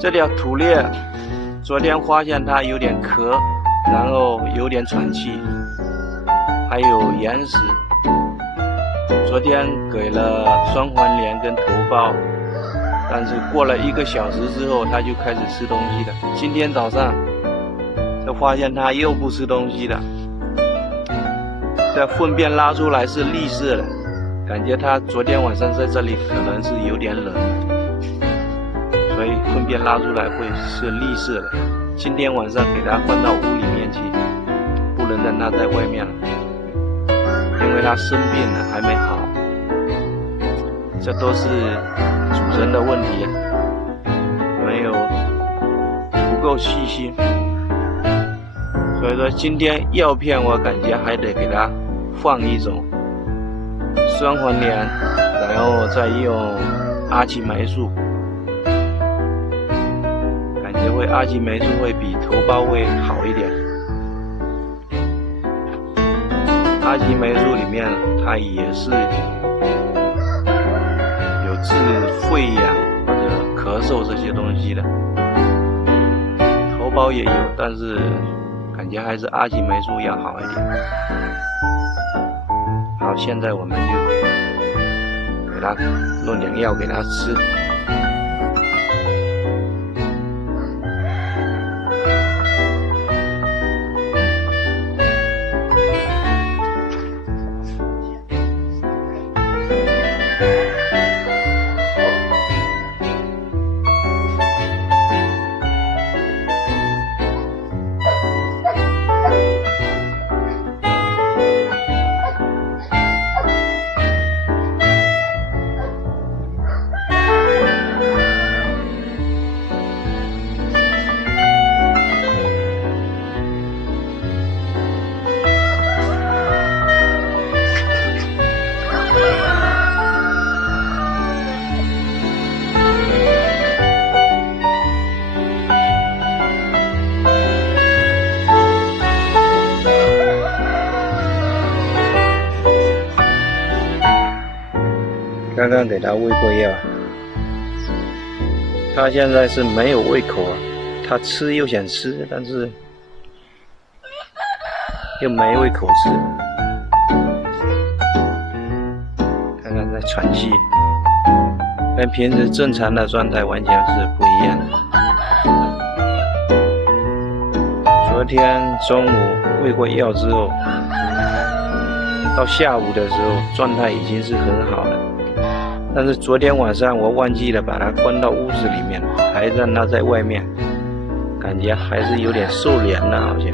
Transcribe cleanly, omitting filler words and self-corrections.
这条土鬣，昨天发现它有点咳，然后有点喘气，还有眼屎。昨天给了双黄连跟头孢，但是过了1个小时之后，它就开始吃东西了。今天早上就发现它又不吃东西了，这粪便拉出来是绿色的，感觉它昨天晚上在这里可能是有点冷，所以粪便拉出来会是绿色的。今天晚上给它放到屋里面去，不能让它在外面了，因为它生病了还没好。这都是主人的问题，没有不够细心。所以说今天药片我感觉还得给它放一种双黄连，然后再用阿奇霉素，感觉阿奇霉素会比头孢会好一点。阿奇霉素里面它也是有治肺炎或者咳嗽这些东西的，头孢也有，但是感觉还是阿奇霉素要好一点。好，现在我们就给它弄点药给它吃。刚刚给它喂过药，它现在是没有胃口啊，它吃又想吃，但是又没胃口吃。看看在喘气，跟平时正常的状态完全是不一样的。昨天中午喂过药之后，到下午的时候状态已经是很好了。但是昨天晚上我忘记了把它关到屋子里面，还让它在外面，感觉还是有点受凉了，好像。